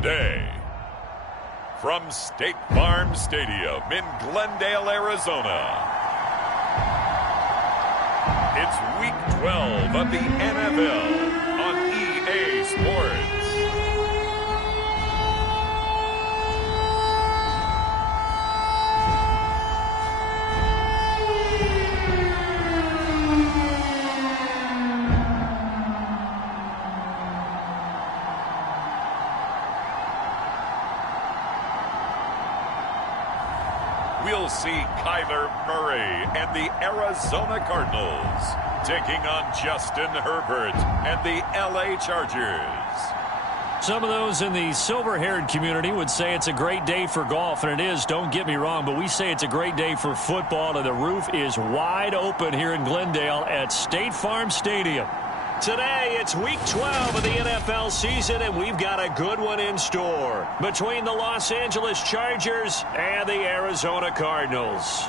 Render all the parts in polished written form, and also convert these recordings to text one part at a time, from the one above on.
Today, from State Farm Stadium in Glendale, Arizona, it's Week 12 of the NFL on EA Sports. We'll see Kyler Murray and the Arizona Cardinals taking on Justin Herbert and the LA Chargers. Some of those in the silver-haired community would say it's a great day for golf, and it is, don't get me wrong, but we say it's a great day for football, and the roof is wide open here in Glendale at State Farm Stadium. Today, it's Week 12 of the NFL season, and we've got a good one in store between the Los Angeles Chargers and the Arizona Cardinals.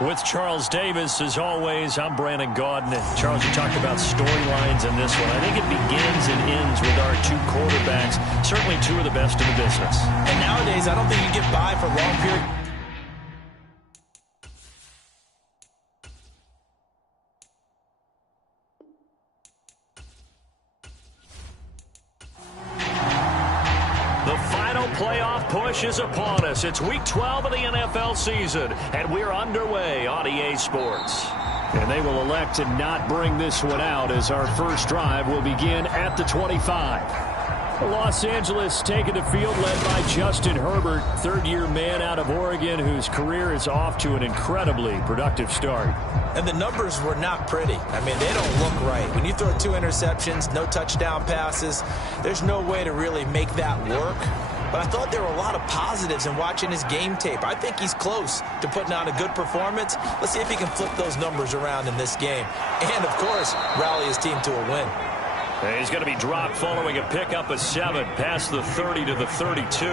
With Charles Davis, as always, I'm Brandon Gaudin. And Charles, you talked about storylines in this one. I think it begins and ends with our two quarterbacks, certainly two of the best in the business. And nowadays, I don't think you get by for a long period. Playoff push is upon us. It's Week 12 of the NFL season, and we're underway on EA Sports. And they will elect to not bring this one out as our first drive will begin at the 25. Los Angeles taking the field led by Justin Herbert, third-year man out of Oregon whose career is off to an incredibly productive start. And the numbers were not pretty. I mean, they don't look right. When you throw 2 interceptions, no touchdown passes, there's no way to really make that work. But I thought there were a lot of positives in watching his game tape. I think he's close to putting on a good performance. Let's see if he can flip those numbers around in this game. And, of course, rally his team to a win. And he's going to be dropped following a pickup of 7 past the 30 to the 32.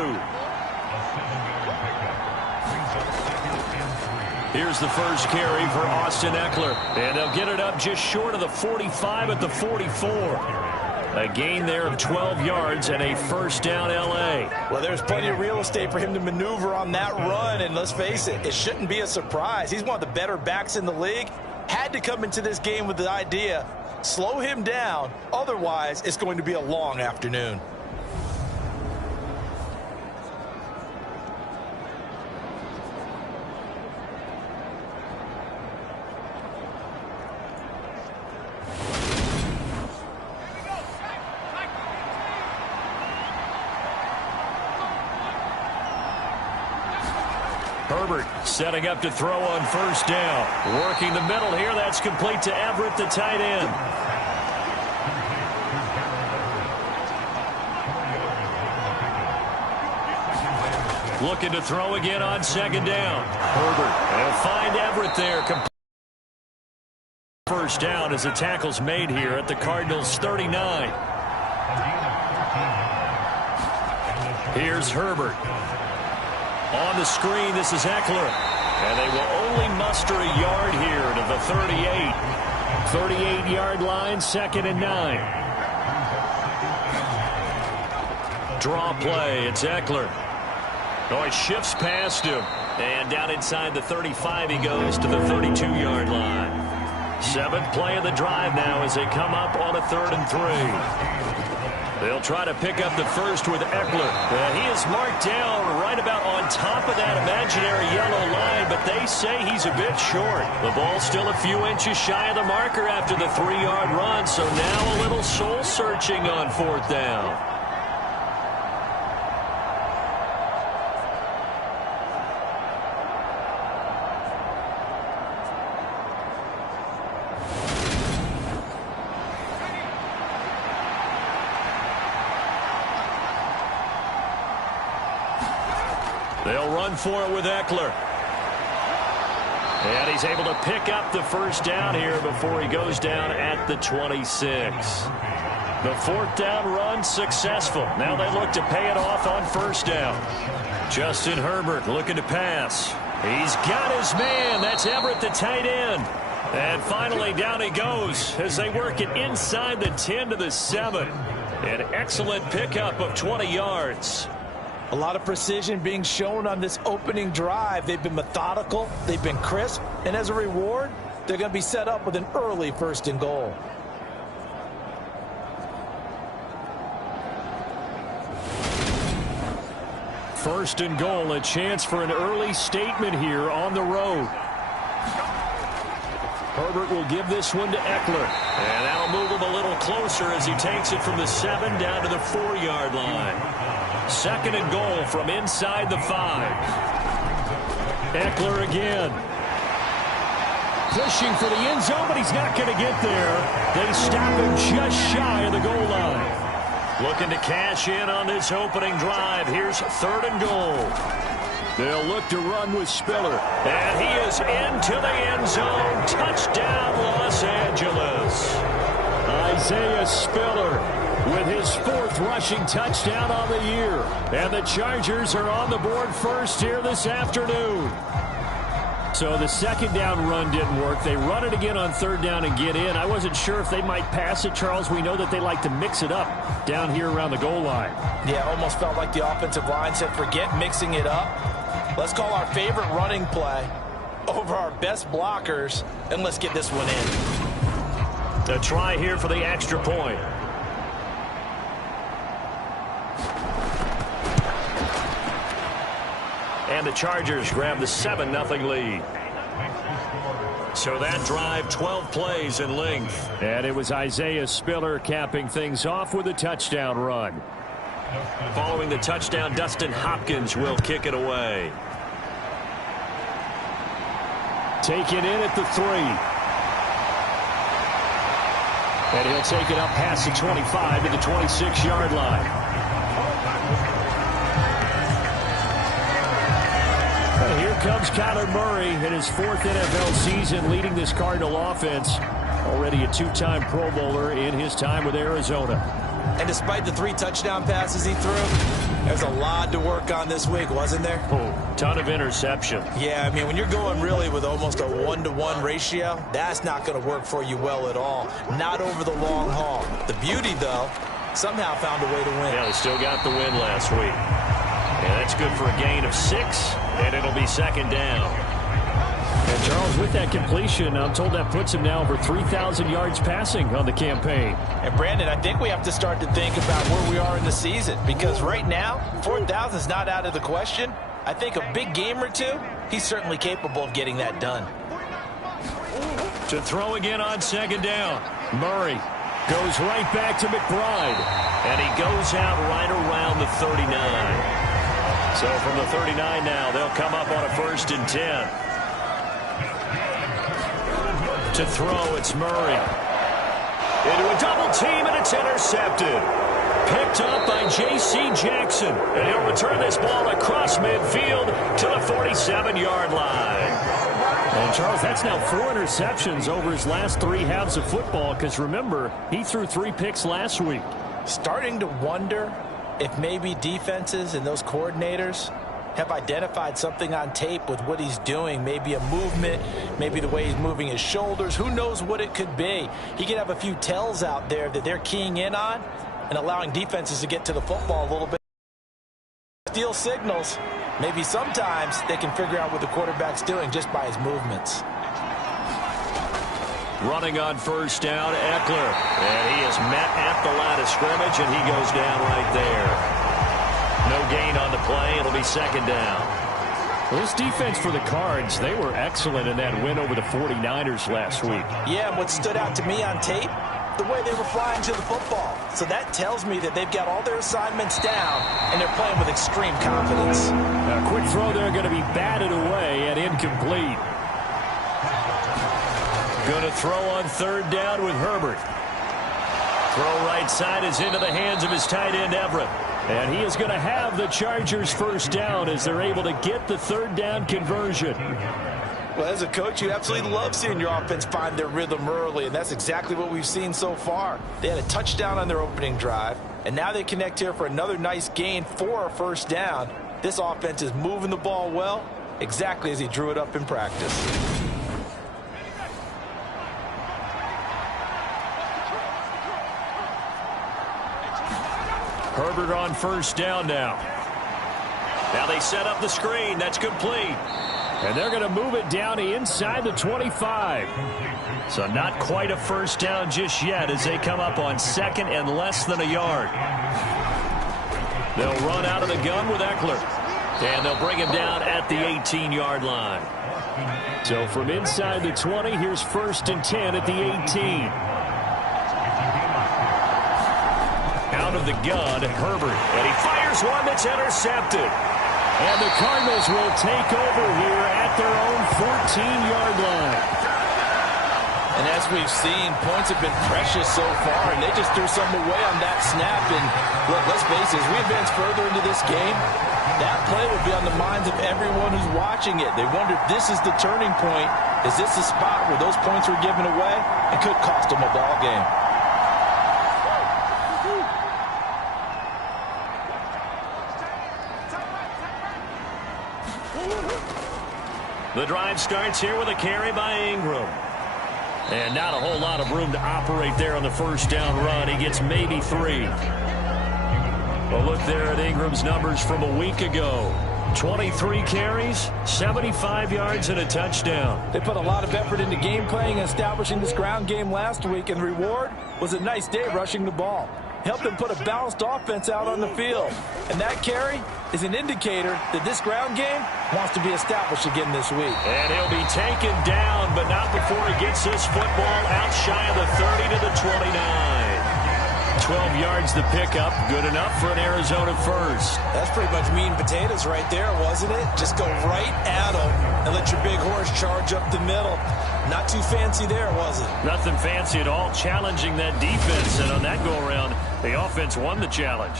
Here's the first carry for Austin Ekeler. And they'll get it up just short of the 45 at the 44. A gain there of 12 yards and a first down L.A. Well, there's plenty of real estate for him to maneuver on that run, and let's face it, it shouldn't be a surprise. He's one of the better backs in the league. Had to come into this game with the idea, slow him down, otherwise it's going to be a long afternoon. Herbert setting up to throw on first down. Working the middle here. That's complete to Everett, the tight end. Looking to throw again on second down. Herbert will find Everett there. First down as the tackle's made here at the Cardinals' 39. Here's Herbert. On the screen, this is Ekeler. And they will only muster a yard here to the 38. 38-yard line, 2nd and 9. Draw play, it's Ekeler. Oh, he shifts past him. And down inside the 35, he goes to the 32-yard line. 7th play of the drive now as they come up on a 3rd and 3. They'll try to pick up the first with Ekeler. He is marked down right about on top of that imaginary yellow line, but they say he's a bit short. The ball's still a few inches shy of the marker after the 3-yard run, so now a little soul-searching on 4th down. They'll run for it with Ekeler. And he's able to pick up the first down here before he goes down at the 26. The 4th down run successful. Now they look to pay it off on 1st down. Justin Herbert looking to pass. He's got his man. That's Everett, the tight end. And finally down he goes as they work it inside the 10 to the 7. An excellent pickup of 20 yards. A lot of precision being shown on this opening drive. They've been methodical, they've been crisp, and as a reward, they're going to be set up with an early 1st and goal. First and goal, a chance for an early statement here on the road. Herbert will give this one to Eckler. And that'll move him a little closer as he takes it from the 7 down to the 4-yard line. 2nd and goal from inside the 5. Eckler again. Pushing for the end zone, but he's not going to get there. They stop him just shy of the goal line. Looking to cash in on this opening drive. Here's 3rd and goal. They'll look to run with Spiller. And he is into the end zone. Touchdown, Los Angeles. Isaiah Spiller with his 4th rushing touchdown on the year. And the Chargers are on the board first here this afternoon. So the 2nd down run didn't work. They run it again on 3rd down and get in. I wasn't sure if they might pass it, Charles. We know that they like to mix it up down here around the goal line. Yeah, almost felt like the offensive line said, forget mixing it up. Let's call our favorite running play over our best blockers, and let's get this one in. A try here for the extra point. And the Chargers grab the 7-0 lead. So that drive, 12 plays in length. And it was Isaiah Spiller capping things off with a touchdown run. Following the touchdown, Dustin Hopkins will kick it away. Taken in at the 3. And he'll take it up past the 25 to the 26-yard line. And here comes Kyler Murray in his 4th NFL season leading this Cardinal offense. Already a 2-time Pro Bowler in his time with Arizona. And despite the 3 touchdown passes he threw, there's a lot to work on this week, wasn't there? Oh, ton of interception. Yeah, I mean, when you're going really with almost a 1-to-1 ratio, that's not going to work for you well at all. Not over the long haul. The beauty, though, somehow found a way to win. Yeah, they still got the win last week. And that's good for a gain of 6, and it'll be 2nd down. And Charles, with that completion, I'm told that puts him now over 3,000 yards passing on the campaign. And Brandon, I think we have to start to think about where we are in the season, because right now, 4,000 is not out of the question. I think a big game or two, he's certainly capable of getting that done. To throw again on 2nd down. Murray goes right back to McBride, and he goes out right around the 39. So from the 39 now, they'll come up on a 1st and 10. To throw, it's Murray. Into a double team, and it's intercepted. Picked up by J.C. Jackson. And he'll return this ball across midfield to the 47-yard line. And Charles, that's now 4 interceptions over his last 3 halves of football, because remember, he threw 3 picks last week. Starting to wonder if maybe defenses and those coordinators have identified something on tape with what he's doing. Maybe a movement, maybe the way he's moving his shoulders. Who knows what it could be? He could have a few tells out there that they're keying in on and allowing defenses to get to the football a little bit. Steal signals. Maybe sometimes they can figure out what the quarterback's doing just by his movements. Running on 1st down, Eckler. And he is met at the line of scrimmage, and he goes down right there. No gain on the play. It'll be 2nd down. Well, this defense for the Cards, they were excellent in that win over the 49ers last week. Yeah, and what stood out to me on tape, the way they were flying to the football. So that tells me that they've got all their assignments down, and they're playing with extreme confidence. A quick throw there going to be batted away and incomplete. Going to throw on 3rd down with Herbert. Throw right side is into the hands of his tight end, Everett. And he is going to have the Chargers 1st down as they're able to get the 3rd down conversion. Well, as a coach, you absolutely love seeing your offense find their rhythm early, and that's exactly what we've seen so far. They had a touchdown on their opening drive, and now they connect here for another nice gain for a first down. This offense is moving the ball well, exactly as he drew it up in practice. Herbert on first down now. Now they set up the screen. That's complete. And they're going to move it down inside the 25. So not quite a first down just yet as they come up on second and less than a yard. They'll run out of the gun with Eckler. And they'll bring him down at the 18-yard line. So from inside the 20, here's first and 10 at the 18. Out of the gun, Herbert. And he fires one that's intercepted. And the Cardinals will take over here at their own 14-yard line. And as we've seen, points have been precious so far, and they just threw some away on that snap. And look, let's face it, as we advance further into this game, that play will be on the minds of everyone who's watching it. They wonder if this is the turning point. Is this the spot where those points were given away? It could cost them a ball game. The drive starts here with a carry by Ingram. And not a whole lot of room to operate there on the first down run. He gets maybe 3. Well, look there at Ingram's numbers from a week ago. 23 carries, 75 yards, and a touchdown. They put a lot of effort into game playing and establishing this ground game last week, and the reward was a nice day rushing the ball. Helped them put a balanced offense out on the field. And that carry is an indicator that this ground game wants to be established again this week. And he'll be taken down, but not before he gets this football out shy of the 30 to the 29. 12 yards the pickup, good enough for an Arizona first. That's pretty much meat and potatoes right there, wasn't it? Just go right at them and let your big horse charge up the middle. Not too fancy there, was it? Nothing fancy at all, challenging that defense, and on that go-around, the offense won the challenge.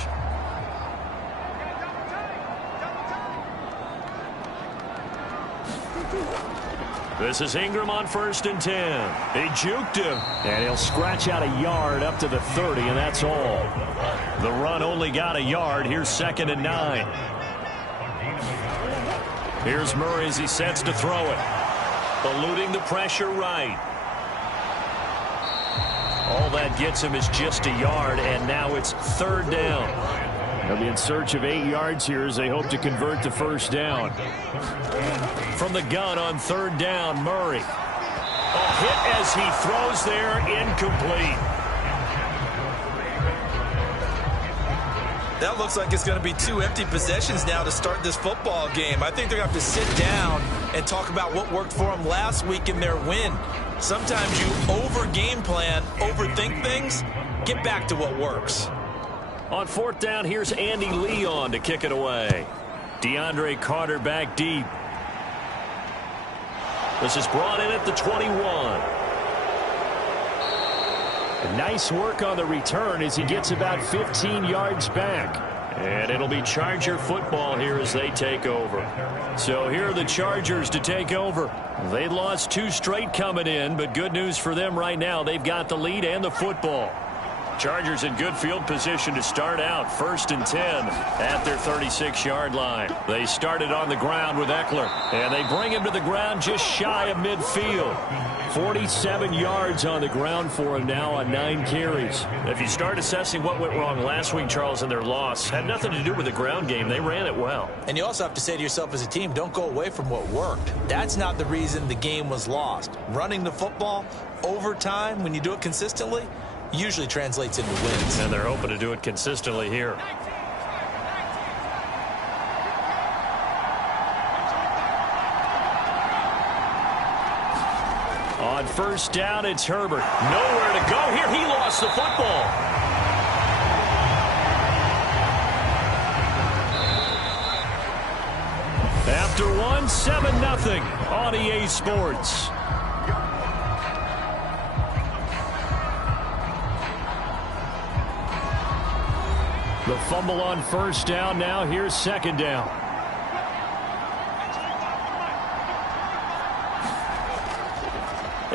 This is Ingram on first and 10. He juked him. And he'll scratch out a yard up to the 30, and that's all. The run only got a yard. Here's second and 9. Here's Murray as he sets to throw it. Eluding the pressure right. All that gets him is just a yard, and now it's third down. They'll be in search of 8 yards here as they hope to convert the first down. From the gun on third down, Murray. A hit as he throws there, incomplete. That looks like it's going to be 2 empty possessions now to start this football game. I think they're going to have to sit down and talk about what worked for them last week in their win. Sometimes you over-game plan, overthink things. Get back to what works. On fourth down, here's Andy Leon to kick it away. DeAndre Carter back deep. This is brought in at the 21. Nice work on the return as he gets about 15 yards back. And it'll be Charger football here as they take over. So here are the Chargers to take over. They lost 2 straight coming in, but good news for them right now. They've got the lead and the football. Chargers in good field position to start out. First and 10 at their 36-yard line. They started on the ground with Eckler, and they bring him to the ground just shy of midfield. 47 yards on the ground for him now on 9 carries. If you start assessing what went wrong last week, Charles, in their loss, had nothing to do with the ground game. They ran it well. And you also have to say to yourself as a team, don't go away from what worked. That's not the reason the game was lost. Running the football over time, when you do it consistently, usually translates into wins. And they're hoping to do it consistently here. On first down, it's Herbert. Nowhere to go here. He lost the football. After one, 7-0 on EA Sports. The fumble on first down. Now here's second down.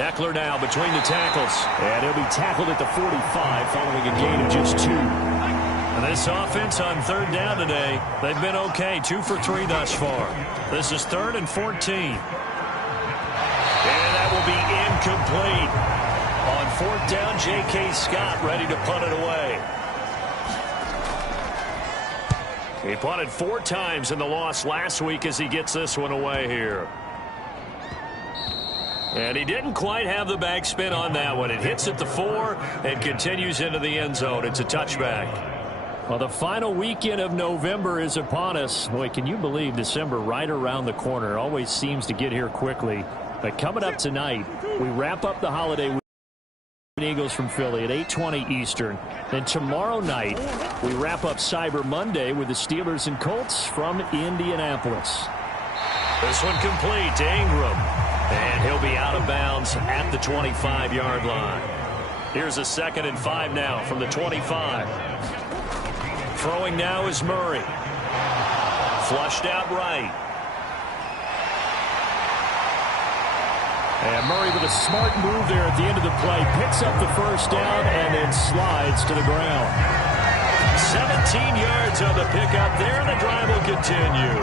Eckler now between the tackles. And he'll be tackled at the 45 following a gain of just 2. And this offense on third down today, they've been okay. 2 for 3 thus far. This is 3rd and 14. And that will be incomplete. On 4th down, J.K. Scott ready to punt it away. He punted 4 times in the loss last week as he gets this one away here. And he didn't quite have the backspin on that one. It hits at the 4 and continues into the end zone. It's a touchback. Well, the final weekend of November is upon us. Boy, can you believe December right around the corner? Always seems to get here quickly. But coming up tonight, we wrap up the holiday week. Eagles from Philly at 8:20 Eastern. Then tomorrow night, we wrap up Cyber Monday with the Steelers and Colts from Indianapolis. This one complete to Ingram. And he'll be out of bounds at the 25-yard line. Here's a 2nd and 5 now from the 25. Throwing now is Murray. Flushed out right. And Murray with a smart move there at the end of the play. Picks up the first down and then slides to the ground. 17 yards on the pickup there, and the drive will continue.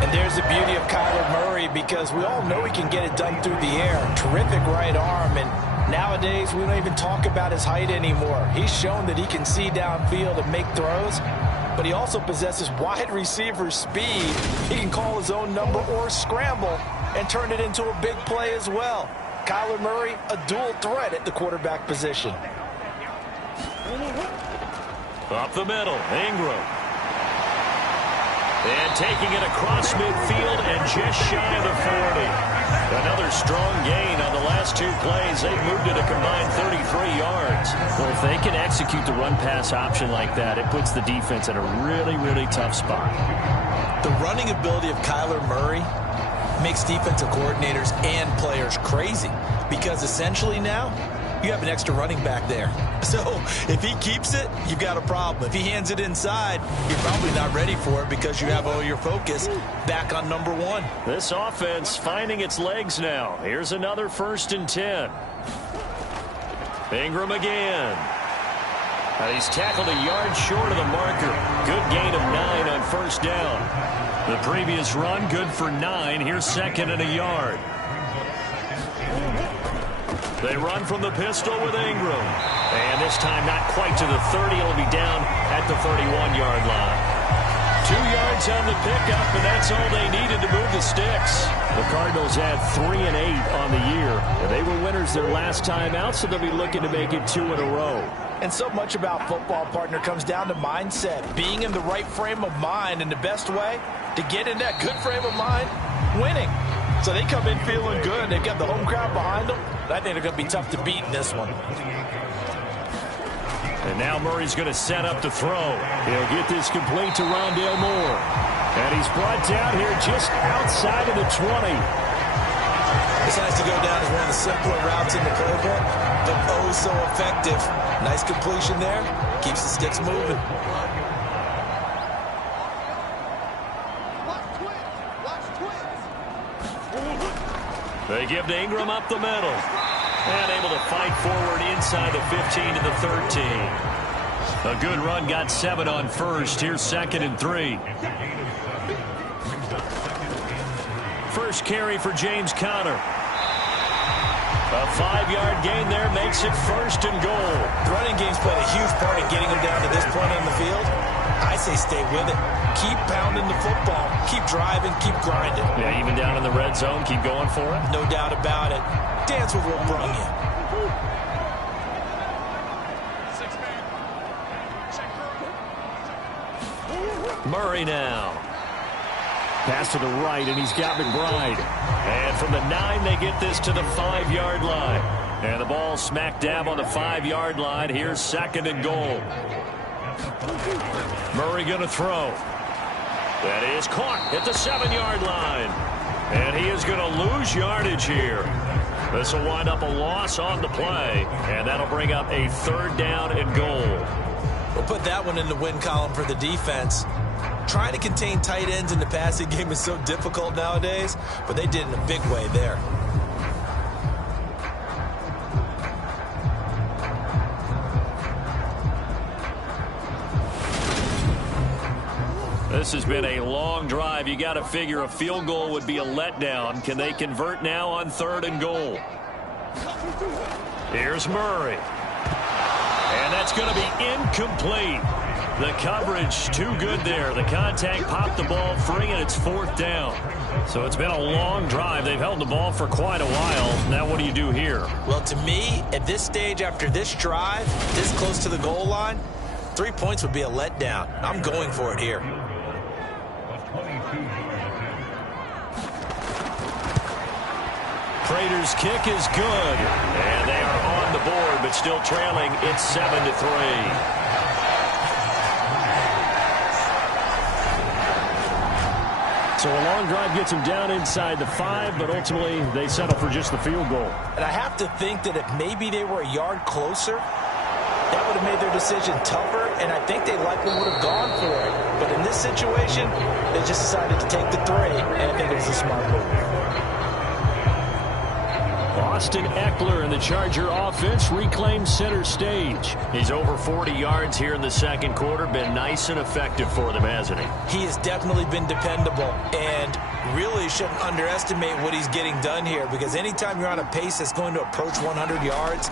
And there's the beauty of Kyler Murray, because we all know he can get it done through the air. Terrific right arm, and nowadays we don't even talk about his height anymore. He's shown that he can see downfield and make throws, but he also possesses wide receiver speed. He can call his own number or scramble and turn it into a big play as well. Kyler Murray, a dual threat at the quarterback position. Up the middle, Ingram. And taking it across midfield and just shy of the 40. Another strong gain on the last 2 plays. They've moved it a combined 33 yards. Well, if they can execute the run-pass option like that, it puts the defense in a really, really tough spot. The running ability of Kyler Murray makes defensive coordinators and players crazy, because essentially now you have an extra running back there. So if he keeps it, you've got a problem. If he hands it inside, you're probably not ready for it because you have all your focus back on number 1. This offense finding its legs now. Here's another 1st and 10. Ingram again. He's tackled a yard short of the marker. Good gain of 9 on 1st down. The previous run good for 9. Here's 2nd and a yard. They run from the pistol with Ingram. And this time not quite to the 30. It'll be down at the 31-yard line. 2 yards on the pickup, and that's all they needed to move the sticks. The Cardinals had 3 and 8 on the year. And they were winners their last time out, so they'll be looking to make it 2 in a row. And so much about football, partner, comes down to mindset. Being in the right frame of mind, and the best way to get in that good frame of mind, winning. So they come in feeling good. They've got the home crowd behind them. I think they're going to be tough to beat in this one. And now Murray's going to set up to throw. He'll get this complete to Rondale Moore. And he's brought down here just outside of the 20. This has to go down as one of the simpler routes in the playbook, but oh so effective. Nice completion there. Keeps the sticks moving. They give to Ingram up the middle. And able to fight forward inside the 15 to the 13. A good run, got 7 on 1st. Here's 2nd and 3. First carry for James Conner. A 5-yard gain there makes it 1st and goal. The running game's played a huge part in getting them down to this point on the field. I say stay with it. Keep pounding the football. Keep driving. Keep grinding. Yeah, even down in the red zone, keep going for it. No doubt about it. Dance with what brung you. Murray now. Pass to the right, and he's got McBride. And from the 9, they get this to the 5-yard line. And the ball smack dab on the 5-yard line. Here's 2nd and goal. Murray going to throw. That is caught at the 7-yard line. And he is going to lose yardage here. This will wind up a loss on the play. And that'll bring up a 3rd down and goal. We'll put that one in the win column for the defense. Trying to contain tight ends in the passing game is so difficult nowadays, but they did in a big way there. This has been a long drive. You got to figure a field goal would be a letdown. Can they convert now on 3rd and goal? Here's Murray. And that's going to be incomplete. The coverage too good there. The contact popped the ball free, and it's 4th down. So it's been a long drive. They've held the ball for quite a while. Now what do you do here? Well, to me, at this stage after this drive, this close to the goal line, 3 points would be a letdown. I'm going for it here. Prater's kick is good. And they are on the board, but still trailing. It's 7-3. So a long drive gets them down inside the 5, but ultimately they settle for just the field goal. And I have to think that if maybe they were a yard closer, that would have made their decision tougher, and I think they likely would have gone for it. But in this situation, they just decided to take the 3, and I think it was a smart move. Austin Ekeler and the Charger offense reclaimed center stage. He's over 40 yards here in the second quarter. Been nice and effective for them, hasn't he? He has definitely been dependable, and really shouldn't underestimate what he's getting done here, because anytime you're on a pace that's going to approach 100 yards,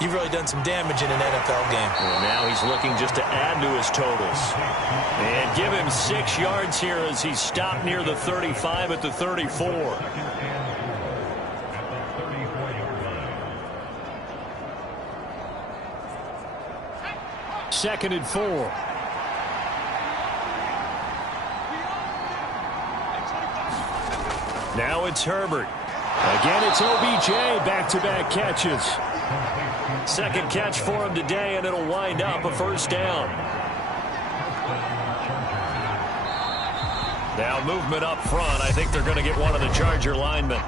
you've really done some damage in an NFL game. And now he's looking just to add to his totals. And give him 6 yards here as he's stopped near the 35 at the 34. 2nd and 4. Now it's Herbert. Again, it's OBJ, back-to-back catches. Second catch for him today, and it'll wind up a 1st down. Now movement up front. I think they're going to get one of the Charger linemen.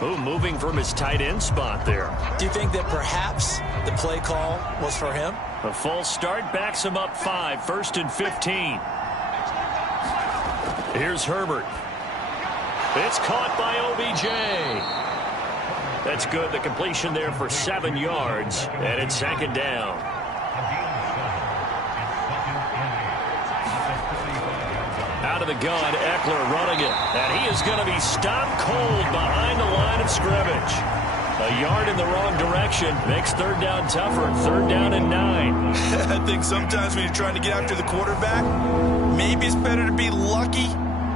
Ooh, moving from his tight end spot there. Do you think that perhaps the play call was for him? A false start backs him up 5, 1st and 15. Here's Herbert. It's caught by OBJ. That's good. The completion there for 7 yards, and it's 2nd down. Out of the gun, Ekeler running it. And he is going to be stopped cold behind the line of scrimmage. A yard in the wrong direction makes 3rd down tougher. 3rd down and 9. I think sometimes when you're trying to get after the quarterback, maybe it's better to be lucky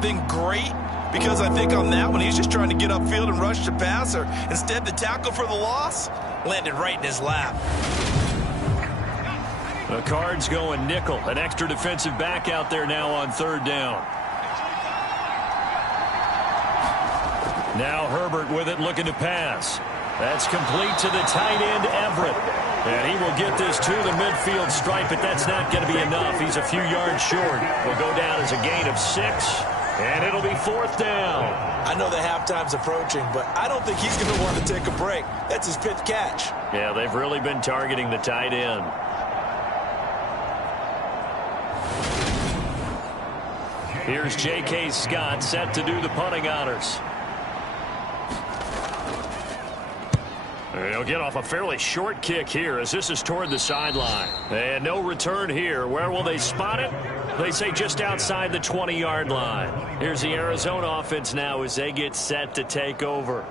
than great. Because I think on that one, he's just trying to get upfield and rush the passer. Instead, the tackle for the loss landed right in his lap. The Cards going nickel. An extra defensive back out there now on 3rd down. Now Herbert with it, looking to pass. That's complete to the tight end, Everett. And he will get this to the midfield stripe, but that's not going to be enough. He's a few yards short. Will go down as a gain of 6, and it'll be 4th down. I know that halftime's approaching, but I don't think he's going to want to take a break. That's his 5th catch. Yeah, they've really been targeting the tight end. Here's J.K. Scott set to do the punting honors. He'll get off a fairly short kick here as this is toward the sideline. And no return here. Where will they spot it? They say just outside the 20-yard line. Here's the Arizona offense now as they get set to take over.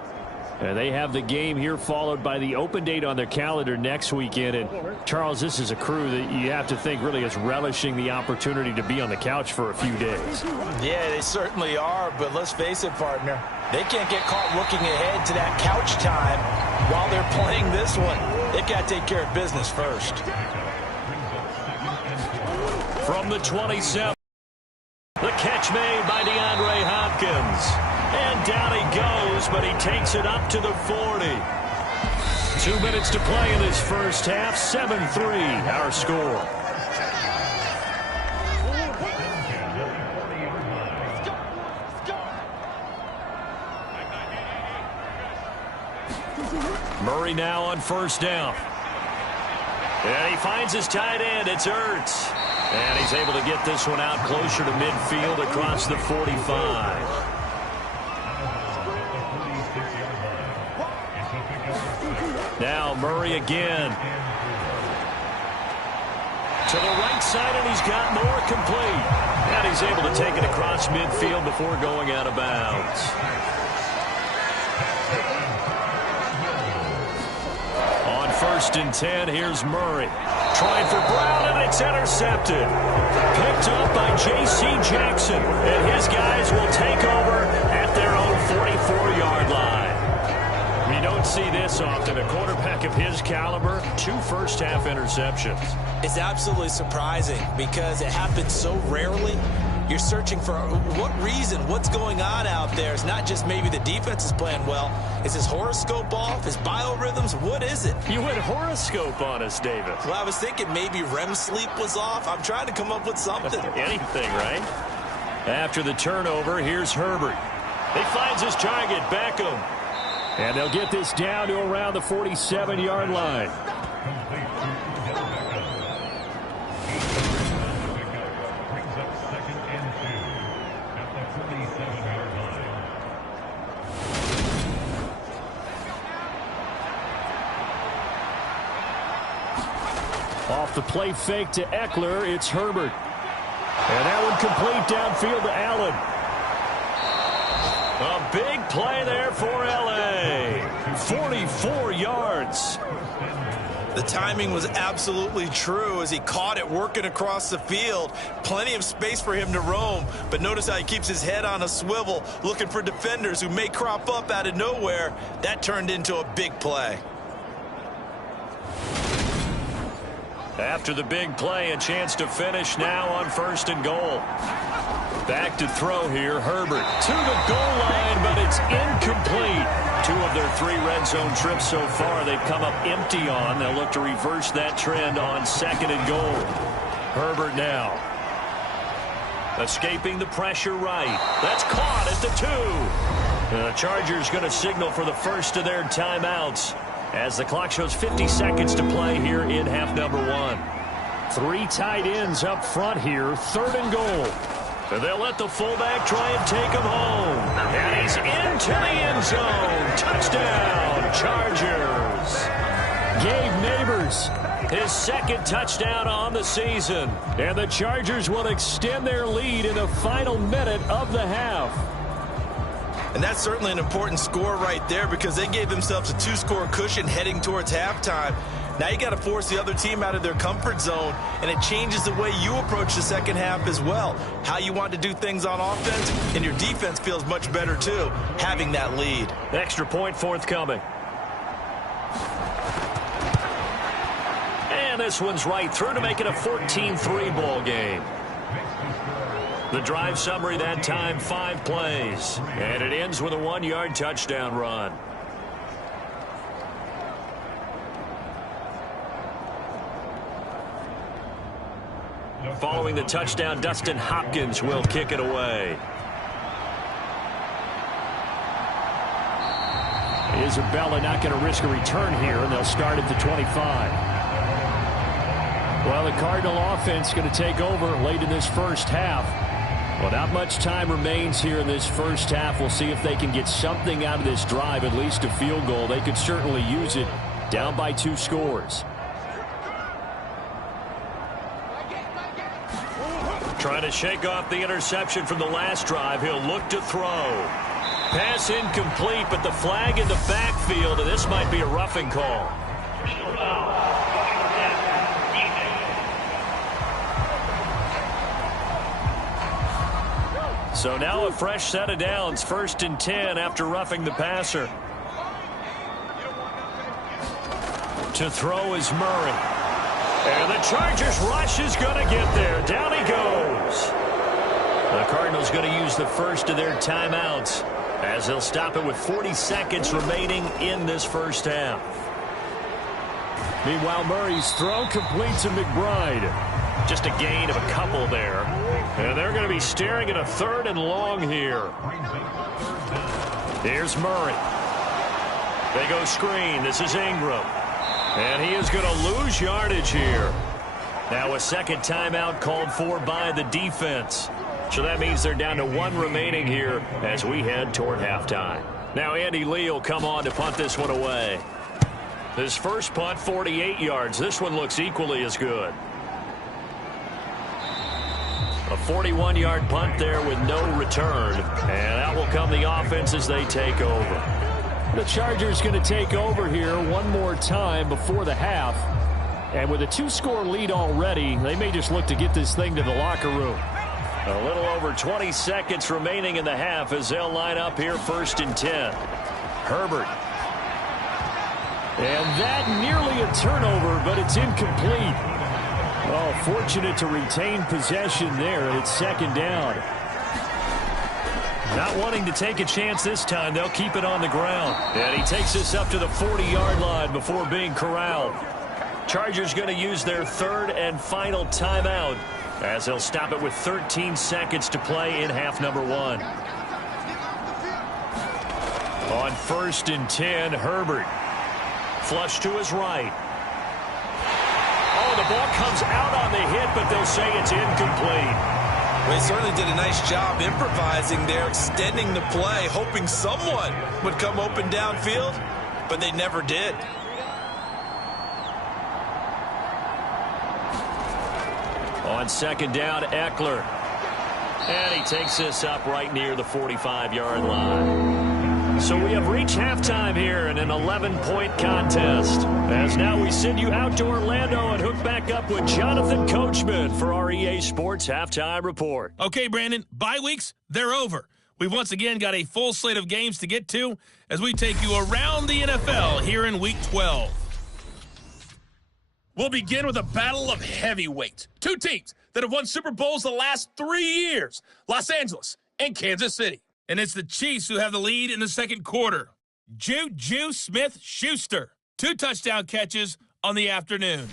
And they have the game here followed by the open date on their calendar next weekend. And, Charles, this is a crew that you have to think really is relishing the opportunity to be on the couch for a few days. Yeah, they certainly are. But let's face it, partner, they can't get caught looking ahead to that couch time while they're playing this one. They've got to take care of business first. From the 27, the catch made by DeAndre Hopkins. And down he goes, but he takes it up to the 40. 2 minutes to play in this first half. 7-3, our score. Murray now on 1st down. And he finds his tight end. It's Ertz. And he's able to get this one out closer to midfield across the 45. Now Murray again. To the right side, and he's got more, complete. And he's able to take it across midfield before going out of bounds. On 1st and 10, here's Murray. Trying for Brown, and it's intercepted. Picked up by J.C. Jackson. And his guys will take over at their own 44-yard line. We don't see this often. A quarterback of his caliber, 2 first-half interceptions. It's absolutely surprising because it happens so rarely. You're searching for what reason, what's going on out there. It's not just maybe the defense is playing well. Is his horoscope off? His biorhythms? What is it? You went horoscope on us, David. Well, I was thinking maybe REM sleep was off. I'm trying to come up with something. Anything, right? After the turnover, here's Herbert. He finds his target, Beckham. And they'll get this down to around the 47-yard line. Off the play fake to Eckler, it's Herbert. And that one complete downfield to Allen. A big play there for L.A. 44 yards. The timing was absolutely true as he caught it working across the field. Plenty of space for him to roam, but notice how he keeps his head on a swivel, looking for defenders who may crop up out of nowhere. That turned into a big play. After the big play, a chance to finish now on 1st and goal. Back to throw here, Herbert to the goal line, but it's incomplete. 2 of their 3 red zone trips so far they've come up empty on. They'll look to reverse that trend on 2nd and goal. Herbert now. Escaping the pressure right. That's caught at the 2. The Chargers going to signal for the first of their timeouts as the clock shows 50 seconds to play here in half number 1. 3 tight ends up front here, 3rd and goal. And they'll let the fullback try and take him home. And he's into the end zone. Touchdown, Chargers. Gabe Neighbors. His 2nd touchdown on the season. And the Chargers will extend their lead in the final minute of the half. And that's certainly an important score right there because they gave themselves a 2-score cushion heading towards halftime. Now you got to force the other team out of their comfort zone, and it changes the way you approach the second half as well. How you want to do things on offense, and your defense feels much better too, having that lead. Extra point forthcoming. And this one's right through to make it a 14-3 ball game. The drive summary that time, 5 plays. And it ends with a 1-yard touchdown run. Following the touchdown, Dustin Hopkins will kick it away. Isabella not going to risk a return here, and they'll start at the 25. Well, the Cardinal offense going to take over late in this first half. Well, not much time remains here in this first half. We'll see if they can get something out of this drive, at least a field goal. They could certainly use it, down by 2 scores. Trying to shake off the interception from the last drive. He'll look to throw. Pass incomplete, but the flag in the backfield, and this might be a roughing call. So now a fresh set of downs, 1st and 10 after roughing the passer. To throw is Murray. And the Chargers rush is going to get there. Down he goes. The Cardinals going to use the first of their timeouts as they'll stop it with 40 seconds remaining in this first half. Meanwhile, Murray's throw complete to McBride. Just a gain of a couple there. And they're going to be staring at a 3rd and long here. Here's Murray. They go screen. This is Ingram. And he is going to lose yardage here. Now a 2nd timeout called for by the defense. So that means they're down to 1 remaining here as we head toward halftime. Now Andy Lee will come on to punt this one away. His first punt, 48 yards. This one looks equally as good. A 41-yard punt there with no return. And out will come the offense as they take over. The Chargers going to take over here one more time before the half. And with a 2-score lead already, they may just look to get this thing to the locker room. A little over 20 seconds remaining in the half as they'll line up here 1st and 10. Herbert. And that nearly a turnover, but it's incomplete. Oh, fortunate to retain possession there, and it's 2nd down. Not wanting to take a chance this time, they'll keep it on the ground. And he takes this up to the 40-yard line before being corralled. Chargers going to use their 3rd and final timeout as they'll stop it with 13 seconds to play in half number 1. On 1st and 10, Herbert. Flush to his right. Oh, the ball comes out on the hit, but they'll say it's incomplete. Well, he certainly did a nice job improvising there, extending the play, hoping someone would come open downfield, but they never did. On 2nd down, Eckler. And he takes this up right near the 45-yard line. So we have reached halftime here in an 11-point contest. As now we send you out to Orlando and hook back up with Jonathan Coachman for our EA Sports Halftime Report. Okay, Brandon, bye weeks, they're over. We've once again got a full slate of games to get to as we take you around the NFL here in Week 12. We'll begin with a battle of heavyweights. 2 teams that have won Super Bowls the last 3 years, Los Angeles and Kansas City. And it's the Chiefs who have the lead in the 2nd quarter. Juju Smith-Schuster, 2 touchdown catches on the afternoon.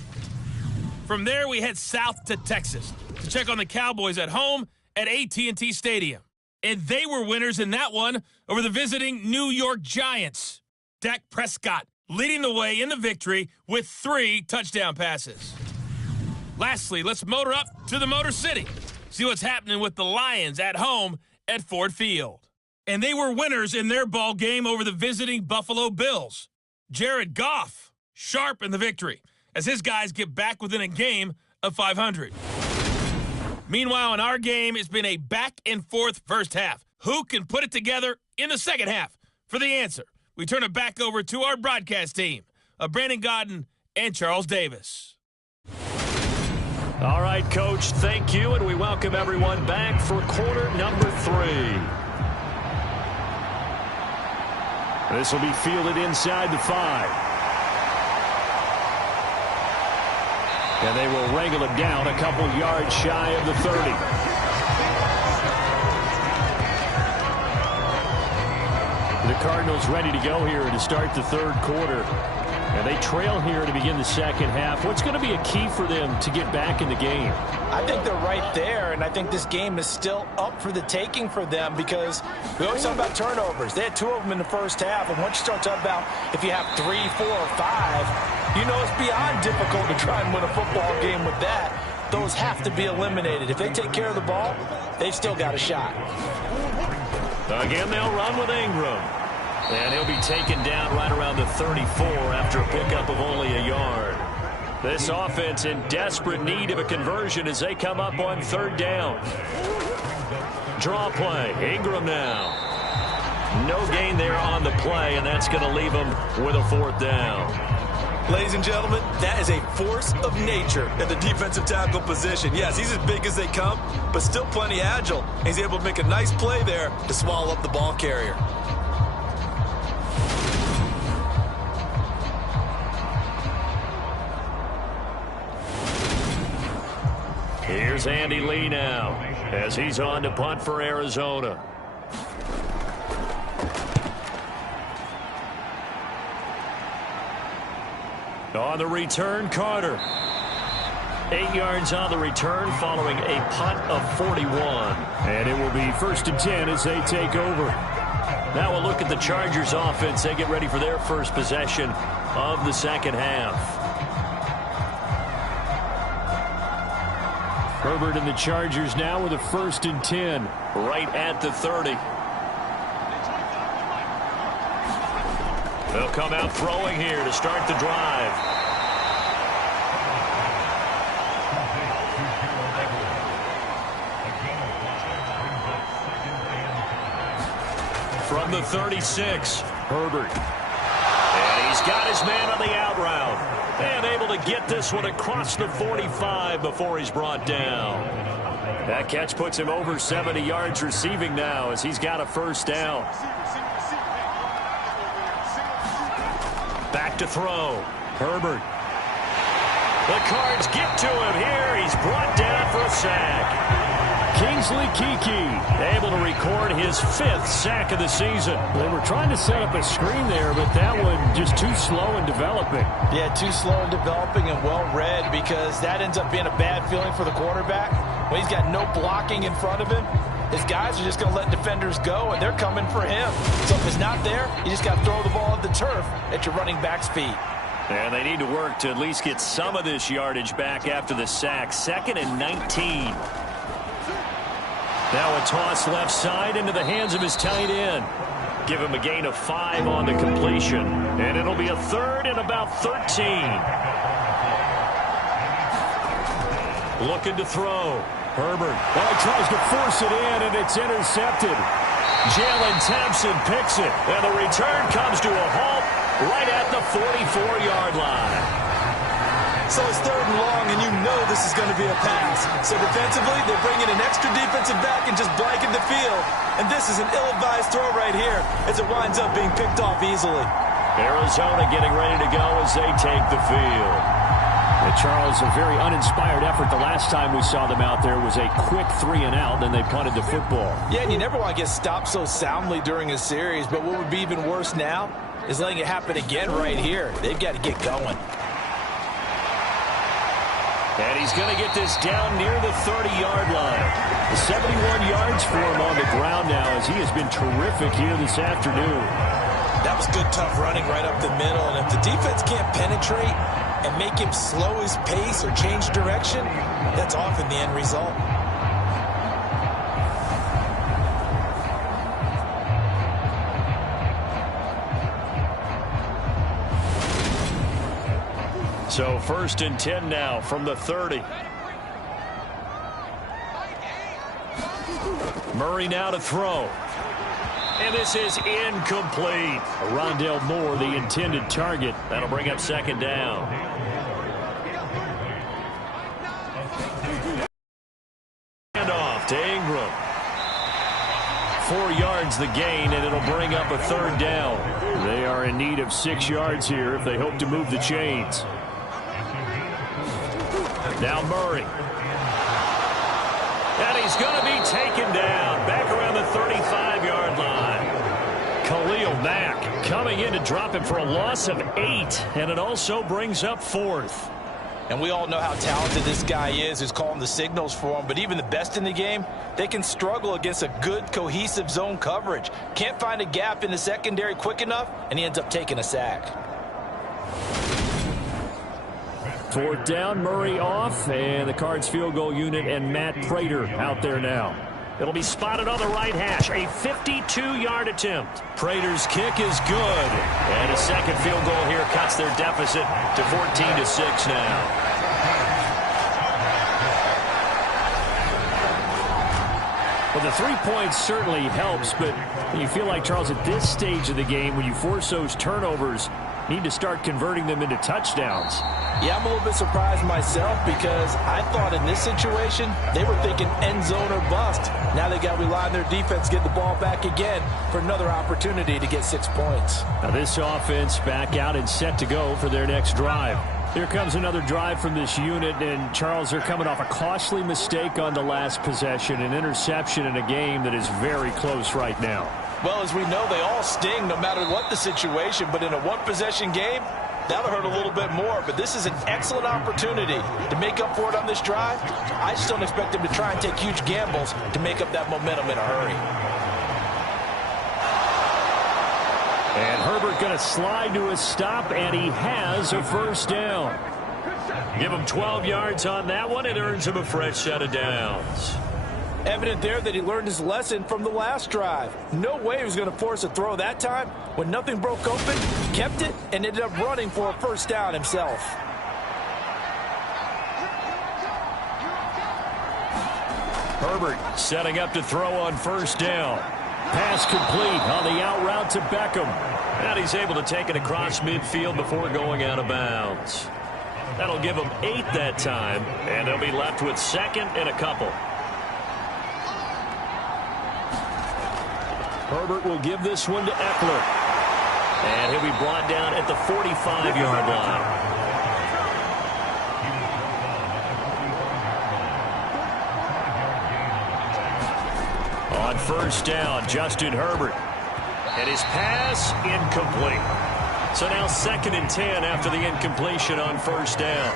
From there, we head south to Texas to check on the Cowboys at home at AT&T Stadium. And they were winners in that one over the visiting New York Giants. Dak Prescott leading the way in the victory with 3 touchdown passes. Lastly, let's motor up to the Motor City. See what's happening with the Lions at home at Ford Field. And they were winners in their ball game over the visiting Buffalo Bills. Jared Goff, sharp in the victory, as his guys get back within a game of 500. Meanwhile, in our game, it's been a back-and-forth first half. Who can put it together in the second half? For the answer, we turn it back over to our broadcast team of Brandon Gaudin and Charles Davis. All right, Coach, thank you, and we welcome everyone back for quarter number 3. This will be fielded inside the 5. And they will wrangle it down a couple yards shy of the 30. The Cardinals ready to go here to start the 3rd quarter. And they trail here to begin the 2nd half. What's going to be a key for them to get back in the game? I think they're right there, and I think this game is still up for the taking for them because we always talk about turnovers. They had 2 of them in the first half, and once you start talking about if you have 3, 4, or 5, you know it's beyond difficult to try and win a football game with that. Those have to be eliminated. If they take care of the ball, they've still got a shot. Again, they'll run with Ingram. And he'll be taken down right around the 34 after a pickup of only a yard. This offense in desperate need of a conversion as they come up on 3rd down. Draw play. Ingram now. No gain there on the play, and that's going to leave them with a 4th down. Ladies and gentlemen, that is a force of nature at the defensive tackle position. Yes, he's as big as they come, but still plenty agile. He's able to make a nice play there to swallow up the ball carrier. Here's Andy Lee now as he's on to punt for Arizona. On the return, Carter. 8 yards on the return following a punt of 41. And it will be 1st and 10 as they take over. Now we'll look at the Chargers offense. They get ready for their first possession of the 2nd half. Herbert and the Chargers now with a 1st and 10. Right at the 30. They'll come out throwing here to start the drive. from the 36. Herbert. And he's got his man on the out route. And able to get this one across the 45 before he's brought down. That catch puts him over 70 yards receiving now as he's got a first down. Back to throw. Herbert. The Cards get to him here. He's brought down for a sack. Kingsley Keke able to record his 5th sack of the season. They were trying to set up a screen there, but that one just too slow in developing. Yeah, too slow in developing and well read, because that ends up being a bad feeling for the quarterback. When he's got no blocking in front of him, his guys are just going to let defenders go, and they're coming for him. So if it's not there, you just got to throw the ball at the turf at your running back's feet. And they need to work to at least get some of this yardage back after the sack. 2nd and 19. Now a toss left side into the hands of his tight end. Give him a gain of 5 on the completion. And it'll be a 3rd and about 13. Looking to throw. Herbert. Well, he tries to force it in, and it's intercepted. Jalen Thompson picks it. And the return comes to a halt right at the 44-yard line. So it's 3rd and long, and you know this is going to be a pass. So defensively, they're bringing an extra defensive back and just blanking the field. And this is an ill-advised throw right here as it winds up being picked off easily. Arizona getting ready to go as they take the field. And Charles, a very uninspired effort. The last time we saw them out there was a quick 3 and out, and they punted the football. Yeah, and you never want to get stopped so soundly during a series, but what would be even worse now is letting it happen again right here. They've got to get going. And he's going to get this down near the 30-yard line. 71 yards for him on the ground now, as he has been terrific here this afternoon. That was good, tough running right up the middle. And if the defense can't penetrate and make him slow his pace or change direction, that's often the end result. So 1st and 10 now from the 30. Murray now to throw. And this is incomplete. Rondale Moore, the intended target. That'll bring up 2nd down. Handoff to Ingram. 4 yards the gain, and it'll bring up a 3rd down. They are in need of 6 yards here if they hope to move the chains. Now Murray. And he's going to be taken down back around the 35-yard line. Khalil Mack coming in to drop him for a loss of 8, and it also brings up 4th. And we all know how talented this guy is who's calling the signals for him, but even the best in the game, they can struggle against a good, cohesive zone coverage. Can't find a gap in the secondary quick enough, and he ends up taking a sack. 4th down, Murray off, and the Cards field goal unit and Matt Prater out there now. It'll be spotted on the right hash. A 52-yard attempt. Prater's kick is good. And a second field goal here cuts their deficit to 14-6 now. Well, the 3 points certainly helps, but you feel like, Charles, at this stage of the game, when you force those turnovers, need to start converting them into touchdowns. Yeah, I'm a little bit surprised myself because I thought in this situation they were thinking end zone or bust. Now they got to rely on their defense, get the ball back again for another opportunity to get 6 points. Now this offense back out and set to go for their next drive. Here comes another drive from this unit, and Charles, they're coming off a costly mistake on the last possession, an interception in a game that is very close right now. Well, as we know, they all sting no matter what the situation, but in a one-possession game, that'll hurt a little bit more. But this is an excellent opportunity to make up for it on this drive. I just don't expect them to try and take huge gambles to make up that momentum in a hurry. And Herbert going to slide to a stop, and he has a first down. Give him 12 yards on that one. It earns him a fresh set of downs. Evident there that he learned his lesson from the last drive. No way he was going to force a throw that time. When nothing broke open, kept it, and ended up running for a first down himself. Herbert setting up to throw on first down. Pass complete on the out route to Beckham. And he's able to take it across midfield before going out of bounds. That'll give them 8 that time, and they'll be left with second and a couple. Herbert will give this one to Eckler. And he'll be brought down at the 45-yard line. On first down, Justin Herbert. And his pass incomplete. So now 2nd and 10 after the incompletion on first down.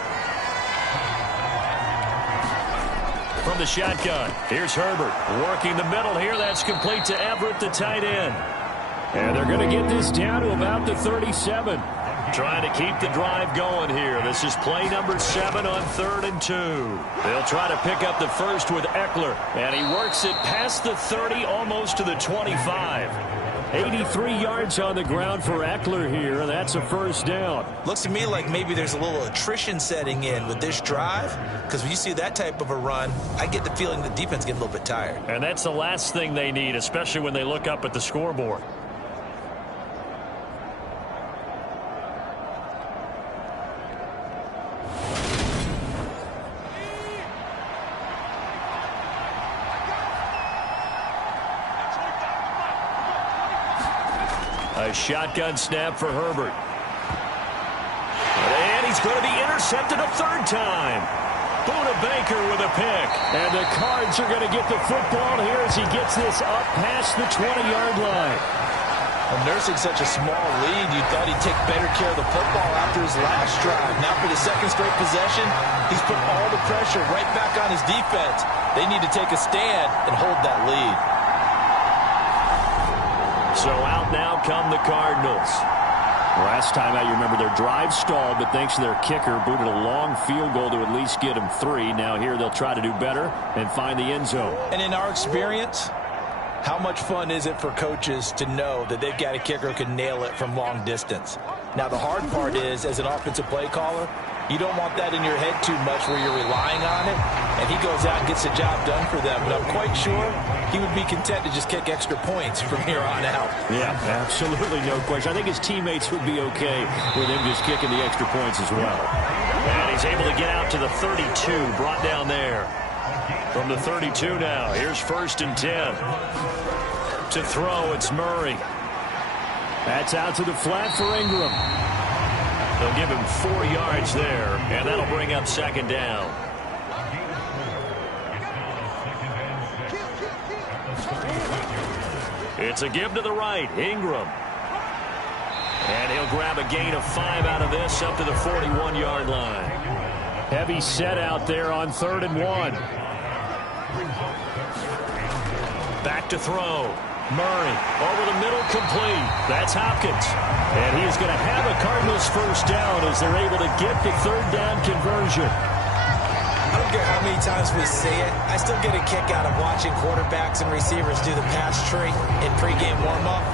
From the shotgun, here's Herbert working the middle here. That's complete to Everett, the tight end. And they're going to get this down to about the 37. Trying to keep the drive going here. This is play number 7 on 3rd and 2. They'll try to pick up the first with Eckler. And he works it past the 30, almost to the 25. 83 yards on the ground for Eckler here. That's a first down. Looks to me like maybe there's a little attrition setting in with this drive, because when you see that type of a run, I get the feeling the defense gets a little bit tired. And that's the last thing they need, especially when they look up at the scoreboard. A shotgun snap for Herbert. And he's going to be intercepted a 3rd time. Buda Baker with a pick. And the Cards are going to get the football here as he gets this up past the 20-yard line. Well, nursing such a small lead, you thought he'd take better care of the football after his last drive. Now for the 2nd straight possession, he's put all the pressure right back on his defense. They need to take a stand and hold that lead. So out now come the Cardinals. Last time out, you remember their drive stalled, but thanks to their kicker, booted a long field goal to at least get them 3. Now here they'll try to do better and find the end zone. And in our experience, how much fun is it for coaches to know that they've got a kicker who can nail it from long distance? Now the hard part is, as an offensive play caller, you don't want that in your head too much where you're relying on it, and he goes out and gets the job done for them. But I'm quite sure he would be content to just kick extra points from here on out. Yeah, absolutely no question. I think his teammates would be okay with him just kicking the extra points as well. And he's able to get out to the 32, brought down there. From the 32 now, here's 1st and 10. To throw, it's Murray. That's out to the flat for Ingram. They'll give him 4 yards there, and that'll bring up 2nd down. It's a give to the right, Ingram. And he'll grab a gain of 5 out of this up to the 41-yard line. Heavy set out there on 3rd and 1. Back to throw. Murray over the middle, complete. That's Hopkins. And he's going to have a Cardinals first down as they're able to get the 3rd down conversion. I don't care how many times we say it, I still get a kick out of watching quarterbacks and receivers do the pass tree in pregame warm-up.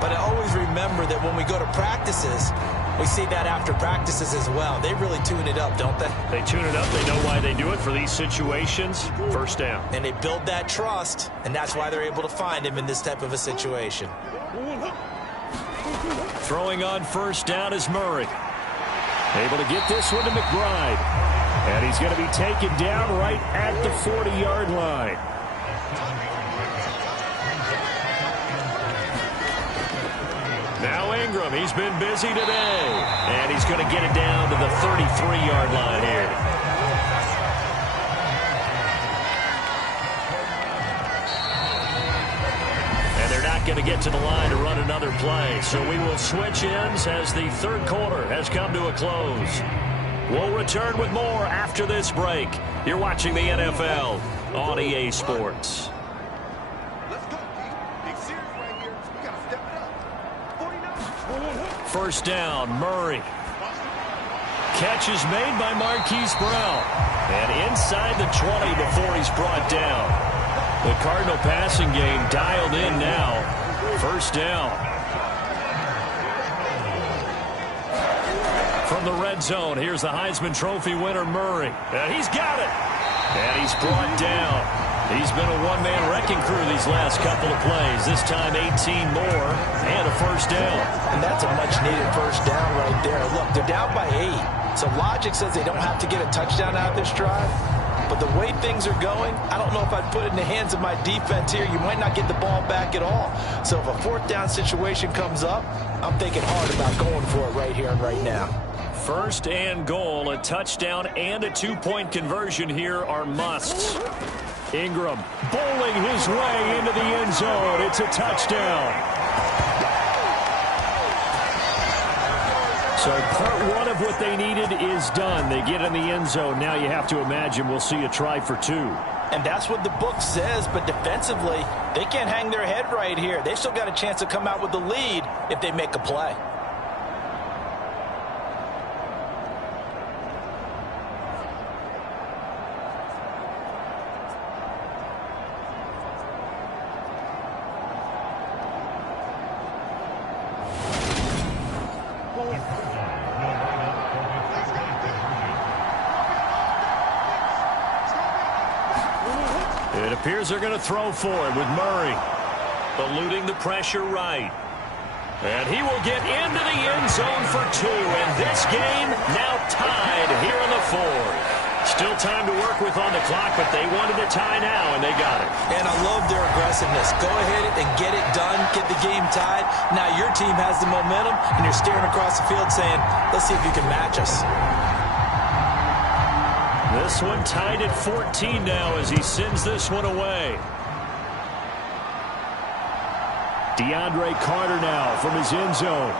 But I always remember that when we go to practices, we see that after practices as well. They really tune it up, don't they? They tune it up. They know why they do it for these situations. First down. And they build that trust, and that's why they're able to find him in this type of a situation. Throwing on first down is Murray. Able to get this one to McBride. And he's going to be taken down right at the 40-yard line. Now Ingram, he's been busy today. And he's going to get it down to the 33-yard line here. And they're not going to get to the line to run another play. So we will switch ends as the 3rd quarter has come to a close. We'll return with more after this break. You're watching the NFL on EA Sports. First down, Murray. Catch is made by Marquise Brown. And inside the 20 before he's brought down. The Cardinal passing game dialed in now. First down. From the red zone, here's the Heisman Trophy winner, Murray. And he's got it. And he's brought down. He's been a one-man wrecking crew these last couple of plays. This time 18 more and a first down. And that's a much-needed first down right there. Look, they're down by 8. So logic says they don't have to get a touchdown out of this drive. But the way things are going, I don't know if I'd put it in the hands of my defense here. You might not get the ball back at all. So if a fourth down situation comes up, I'm thinking hard about going for it right here and right now. First and goal, a touchdown and a two-point conversion here are musts. Ingram bowling his way into the end zone. It's a touchdown. So part one of what they needed is done. They get in the end zone. Now you have to imagine we'll see a try for 2. And that's what the book says, but defensively, they can't hang their head right here. They still got a chance to come out with the lead if they make a play. It appears they're going to throw for it with Murray. Eluding the pressure right. And he will get into the end zone for 2. And this game now tied here in the 4th. Still time to work with on the clock, but they wanted a tie now, and they got it. And I love their aggressiveness. Go ahead and get it done, get the game tied. Now your team has the momentum, and you're staring across the field saying, let's see if you can match us. This one tied at 14 now as he sends this one away. DeAndre Carter now from his end zone.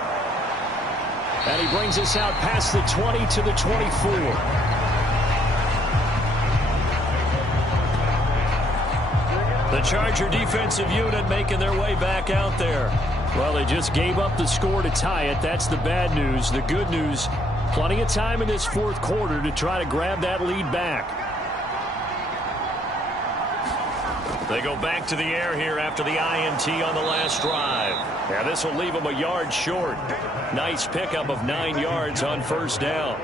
And he brings us out past the 20 to the 24. The Charger defensive unit making their way back out there. Well, they just gave up the score to tie it. That's the bad news. The good news, plenty of time in this 4th quarter to try to grab that lead back. They go back to the air here after the INT on the last drive. Yeah, this will leave them a yard short. Nice pickup of 9 yards on first down.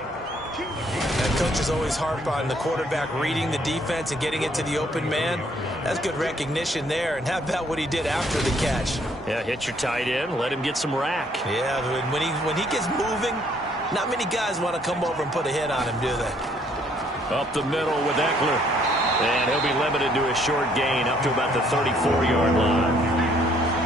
And coaches always harp on the quarterback reading the defense and getting it to the open man. That's good recognition there. And how about what he did after the catch? Yeah, hit your tight end, let him get some rack. Yeah, when he gets moving, not many guys want to come over and put a hit on him, do they? Up the middle with Eckler. And he'll be limited to a short gain up to about the 34-yard line.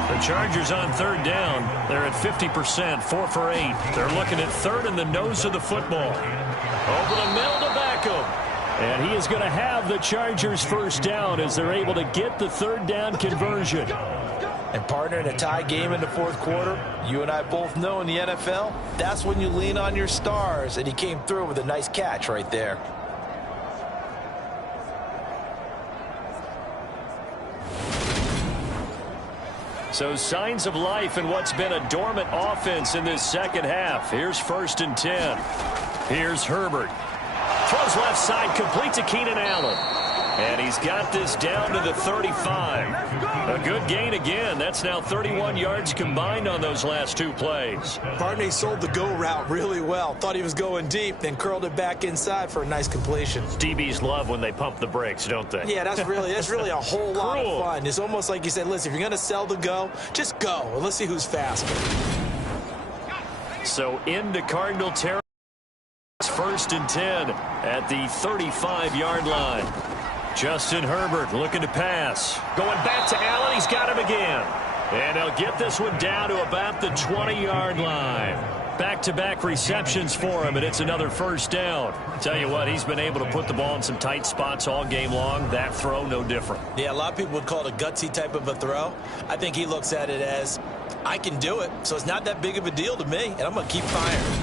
The Chargers on third down. They're at 50%, 4 for 8. They're looking at third in the nose of the football. Over the middle to Beckham. And he is going to have the Chargers first down as they're able to get the third down conversion. And partner, in a tie game in the 4th quarter, you and I both know in the NFL, that's when you lean on your stars. And he came through with a nice catch right there. So signs of life in what's been a dormant offense in this second half. Here's 1st and 10. Here's Herbert. Throws left side, complete to Keenan Allen. And he's got this down to the 35. A good gain again. That's now 31 yards combined on those last 2 plays. Partner, sold the go route really well. Thought he was going deep, then curled it back inside for a nice completion. DBs love when they pump the brakes, don't they? Yeah, that's really a whole lot of fun. It's almost like you said, listen, if you're going to sell the go, just go. Let's see who's faster. So into Cardinal territory. 1st and 10 at the 35-yard line. Justin Herbert looking to pass. Going back to Allen. He's got him again. And they'll get this one down to about the 20-yard line. Back-to-back receptions for him, and it's another first down. Tell you what, he's been able to put the ball in some tight spots all game long. That throw, no different. Yeah, a lot of people would call it a gutsy type of a throw. I think he looks at it as, I can do it, so it's not that big of a deal to me, and I'm going to keep firing.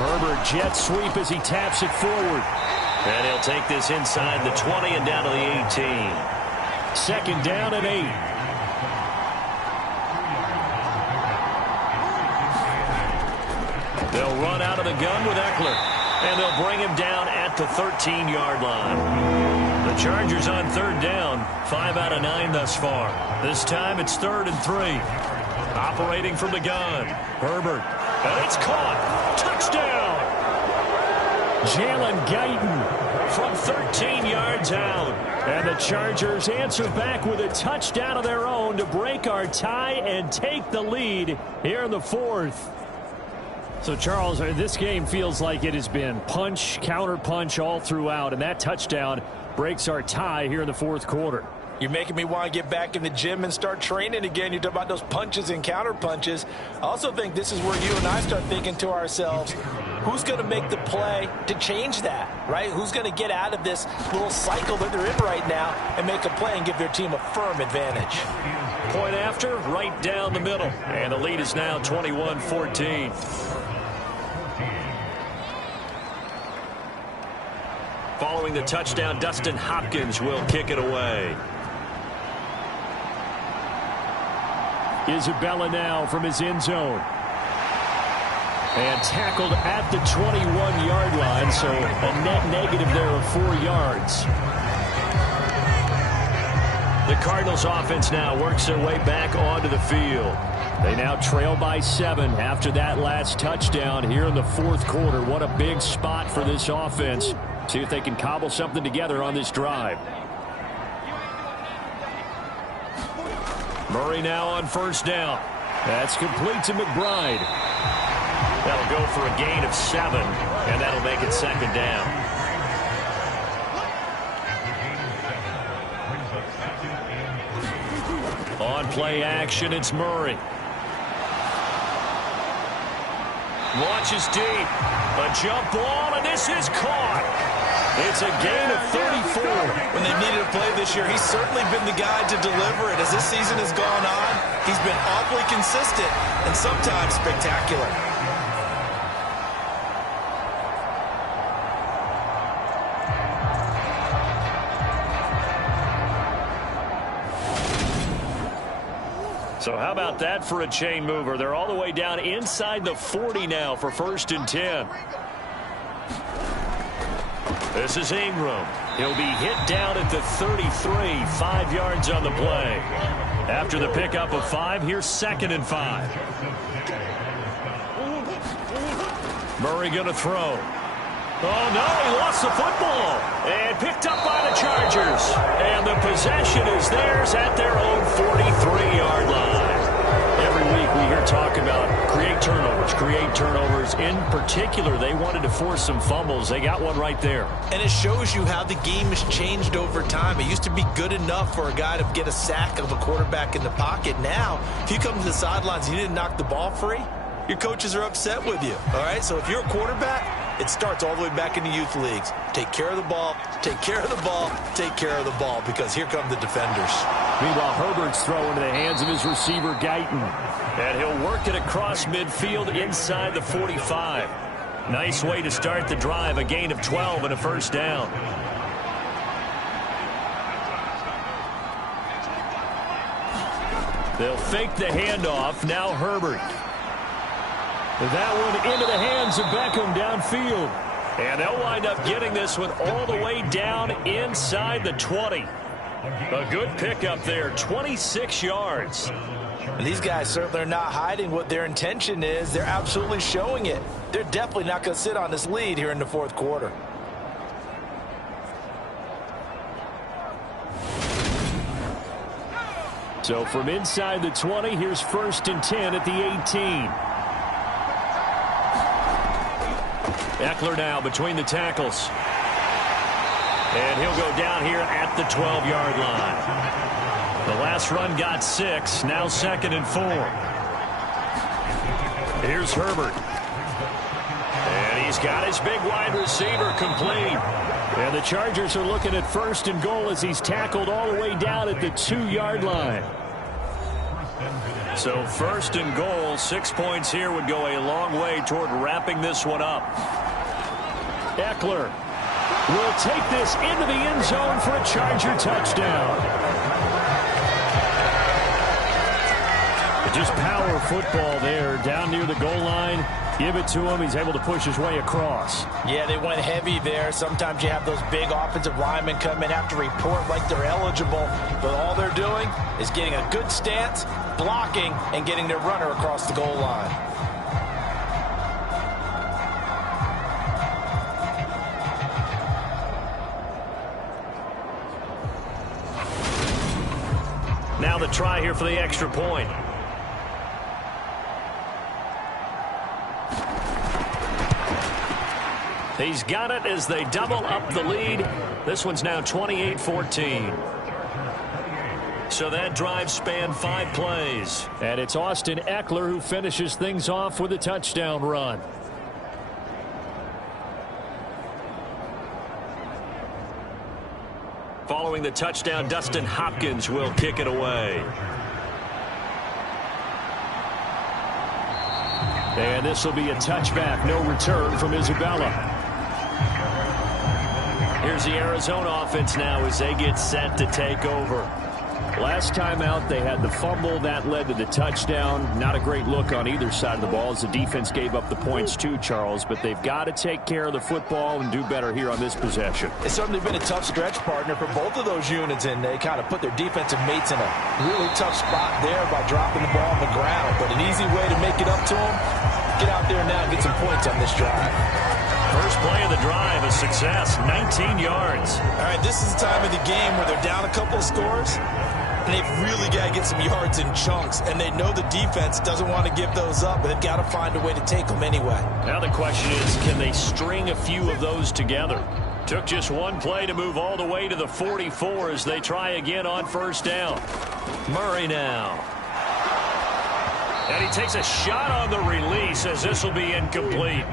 Herbert jet sweep as he taps it forward. And he'll take this inside the 20 and down to the 18. 2nd down and 8. They'll run out of the gun with Eckler. And they'll bring him down at the 13-yard line. The Chargers on third down. 5 out of 9 thus far. This time it's 3rd and 3. Operating from the gun. Herbert And it's caught. Touchdown. Jalen Guyton from 13 yards out. And the Chargers answer back with a touchdown of their own to break our tie and take the lead here in the fourth. So, Charles, this game feels like it has been punch, counter punch all throughout, and that touchdown breaks our tie here in the fourth quarter. You're making me want to get back in the gym and start training again. You talk about those punches and counter punches. I also think this is where you and I start thinking to ourselves, who's going to make the play to change that, right? Who's going to get out of this little cycle that they're in right now and make a play and give their team a firm advantage? Point after, right down the middle. And the lead is now 21-14. Following the touchdown, Dustin Hopkins will kick it away. Isabella now from his end zone. And tackled at the 21-yard line, so a net negative there of 4 yards. The Cardinals offense now works their way back onto the field. They now trail by 7 after that last touchdown here in the fourth quarter. What a big spot for this offense. See if they can cobble something together on this drive. Murray now on first down. That's complete to McBride. That'll go for a gain of 7, and that'll make it second down. On play action, it's Murray. Launches deep. A jump ball, and this is caught. It's a gain of 34. When they needed a play this year, he's certainly been the guy to deliver it. As this season has gone on, he's been awfully consistent and sometimes spectacular. So how about that for a chain mover? They're all the way down inside the 40 now for 1st and 10. This is Ingram. He'll be hit down at the 33, 5 yards on the play. After the pickup of 5, here's 2nd and 5. Murray going to throw. Oh, no, he lost the football. And picked up by the Chargers. And the possession is theirs at their own 43-yard line. Every week we hear talk about create turnovers. In particular, they wanted to force some fumbles. They got one right there. And it shows you how the game has changed over time. It used to be good enough for a guy to get a sack of a quarterback in the pocket. Now, if you come to the sidelines and you didn't knock the ball free, your coaches are upset with you. All right, so if you're a quarterback, it starts all the way back in the youth leagues. Take care of the ball, take care of the ball, take care of the ball, because here come the defenders. Meanwhile, Herbert's throw into the hands of his receiver, Guyton. And he'll work it across midfield inside the 45. Nice way to start the drive, a gain of 12 and a first down. They'll fake the handoff. Now Herbert. That one into the hands of Beckham downfield. And they'll wind up getting this one all the way down inside the 20. A good pickup there, 26 yards. And these guys certainly are not hiding what their intention is. They're absolutely showing it. They're definitely not going to sit on this lead here in the fourth quarter. So from inside the 20, here's 1st and 10 at the 18. Eckler now between the tackles. And he'll go down here at the 12-yard line. The last run got 6. Now 2nd and 4. Here's Herbert. And he's got his big wide receiver complete. And the Chargers are looking at 1st and goal as he's tackled all the way down at the 2-yard line. So 1st and goal, 6 points here would go a long way toward wrapping this one up. Eckler will take this into the end zone for a Charger touchdown. Just power football there down near the goal line. Give it to him. He's able to push his way across. Yeah, they went heavy there. Sometimes you have those big offensive linemen come in, have to report like they're eligible. But all they're doing is getting a good stance, blocking, and getting their runner across the goal line. Now the try here for the extra point. He's got it as they double up the lead. This one's now 28-14. So that drive spanned 5 plays. And it's Austin Ekeler who finishes things off with a touchdown run. Following the touchdown, Dustin Hopkins will kick it away. And this will be a touchback, no return from Isabella. Here's the Arizona offense now as they get set to take over. Last time out, they had the fumble. That led to the touchdown. Not a great look on either side of the ball as the defense gave up the points too, Charles. But they've got to take care of the football and do better here on this possession. It's certainly been a tough stretch, partner, for both of those units, and they kind of put their defensive mates in a really tough spot there by dropping the ball on the ground. But an easy way to make it up to them, get out there now and get some points on this drive. First play of the drive, a success, 19 yards. All right, this is the time of the game where they're down a couple of scores, and they've really got to get some yards in chunks, and they know the defense doesn't want to give those up, but they've got to find a way to take them anyway. Now the question is, can they string a few of those together? Took just one play to move all the way to the 44 as they try again on first down. Murray now. And he takes a shot on the release as this will be incomplete.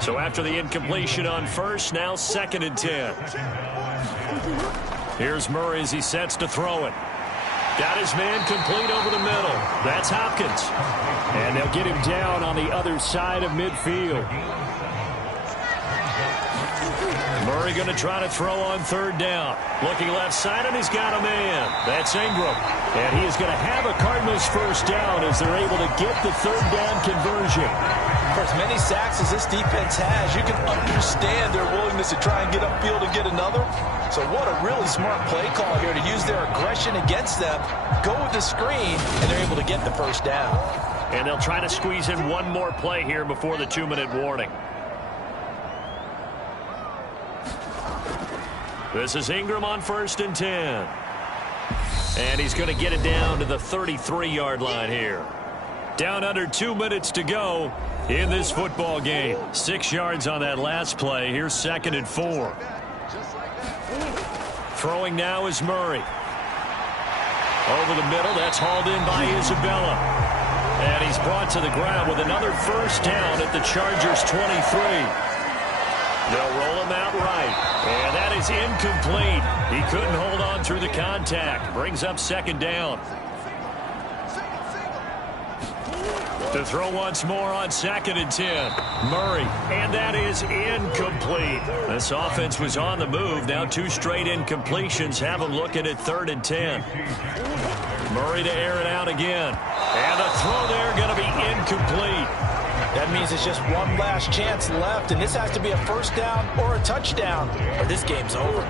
So after the incompletion on first, now 2nd and 10. Here's Murray as he sets to throw it. Got his man complete over the middle. That's Hopkins. And they'll get him down on the other side of midfield. Murray going to try to throw on 3rd down. Looking left side, and he's got a man. That's Ingram. And he is going to have a Cardinals first down as they're able to get the 3rd down conversion. For as many sacks as this defense has, you can understand their willingness to try and get upfield and get another. So what a really smart play call here to use their aggression against them, go with the screen, and they're able to get the first down. And they'll try to squeeze in one more play here before the 2-minute warning. This is Ingram on 1st and 10. And he's going to get it down to the 33-yard line here. Down under 2 minutes to go in this football game. 6 yards on that last play. Here's 2nd and 4. Throwing now is Murray. Over the middle, that's hauled in by Isabella. And he's brought to the ground with another first down at the Chargers' 23. They'll roll him out right. And that is incomplete. He couldn't hold on through the contact. Brings up 2nd down. To throw once more on 2nd and 10. Murray. And that is incomplete. This offense was on the move. Now 2 straight incompletions have them looking at 3rd and 10. Murray to air it out again. And the throw there going to be incomplete. That means it's just one last chance left, and this has to be a first down or a touchdown, or this game's over.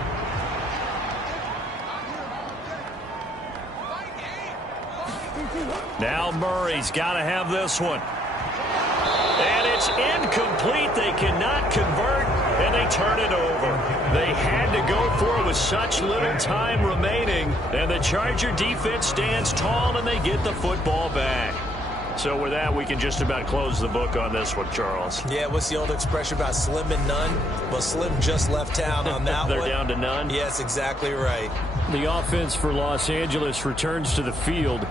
Now Murray's got to have this one. And it's incomplete. They cannot convert, and they turn it over. They had to go for it with such little time remaining, and the Charger defense stands tall, and they get the football back. So with that, we can just about close the book on this one, Charles. Yeah, what's the old expression about slim and none? Well, Slim just left town on that They're one. down to none? Yes, exactly right. The offense for Los Angeles returns to the field.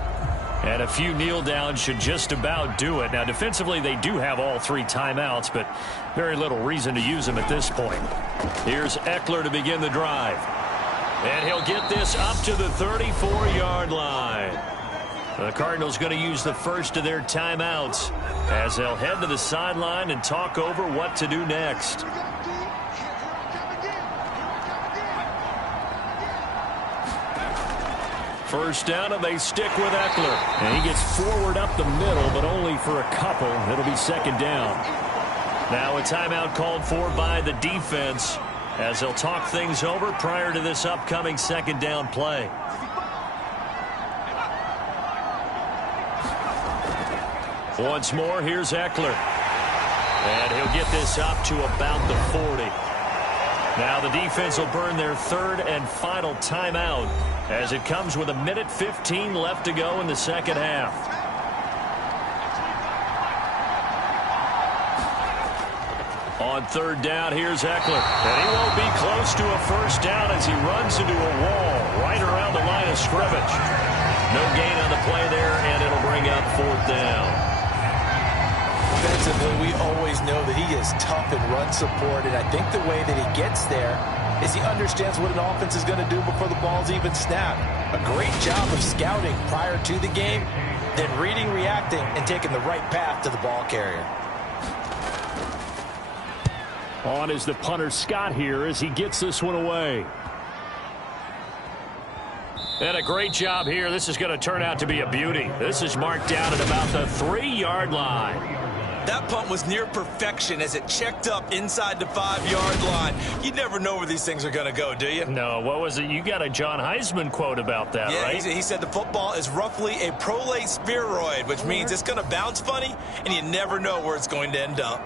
And a few kneel downs should just about do it. Now, defensively, they do have all 3 timeouts, but very little reason to use them at this point. Here's Ekeler to begin the drive. And he'll get this up to the 34-yard line. The Cardinals going to use the first of their timeouts as they'll head to the sideline and talk over what to do next. First down, and they stick with Ekeler. And he gets forward up the middle, but only for a couple. It'll be 2nd down. Now a timeout called for by the defense as they'll talk things over prior to this upcoming 2nd down play. Once more, here's Ekeler. And he'll get this up to about the 40. Now the defense will burn their 3rd and final timeout as it comes with 1:15 left to go in the second half. On third down, here's Eckler. And he won't be close to a first down as he runs into a wall right around the line of scrimmage. No gain on the play there, and it'll bring up fourth down. Defensively, we always know that he is tough in run support, and I think the way that he gets there is he understands what an offense is going to do before the ball's even snapped. A great job of scouting prior to the game, then reading, reacting, and taking the right path to the ball carrier. On is the punter Scott here as he gets this one away. And a great job here. This is going to turn out to be a beauty. This is marked down at about the 3-yard line. That punt was near perfection as it checked up inside the 5-yard line. You never know where these things are going to go, do you? No, what was it? You got a John Heisman quote about that, yeah, right? He said the football is roughly a prolate spheroid, which means it's going to bounce funny, and you never know where it's going to end up.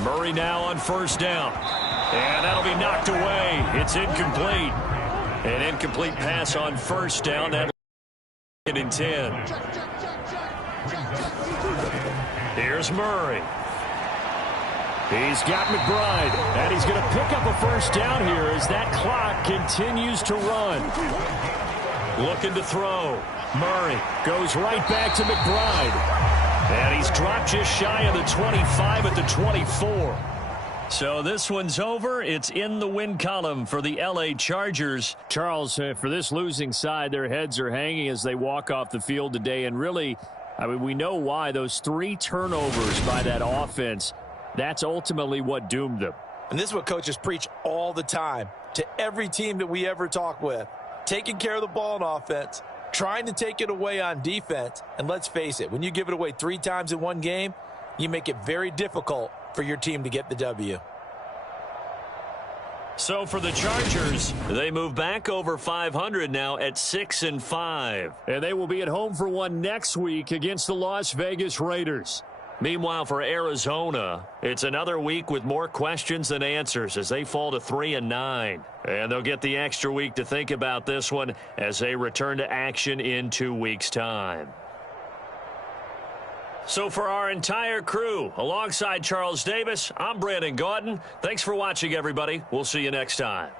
Murray now on first down. And that'll be knocked away. It's incomplete. An incomplete pass on first down. That'll be in 10. Here's Murray. He's got McBride. And he's going to pick up a first down here as that clock continues to run. Looking to throw. Murray goes right back to McBride. And he's dropped just shy of the 25 at the 24. So this one's over. It's in the win column for the L.A. Chargers. Charles, for this losing side, their heads are hanging as they walk off the field today. And really, I mean, we know why. Those 3 turnovers by that offense, that's ultimately what doomed them. And this is what coaches preach all the time to every team that we ever talk with. Taking care of the ball on offense, trying to take it away on defense. And let's face it, when you give it away 3 times in one game, you make it very difficult for your team to get the W. So for the Chargers, they move back over 500 now at 6-5. And they will be at home for one next week against the Las Vegas Raiders. Meanwhile, for Arizona, it's another week with more questions than answers as they fall to 3-9. And they'll get the extra week to think about this one as they return to action in 2 weeks' time. So for our entire crew, alongside Charles Davis, I'm Brandon Gaudin. Thanks for watching, everybody. We'll see you next time.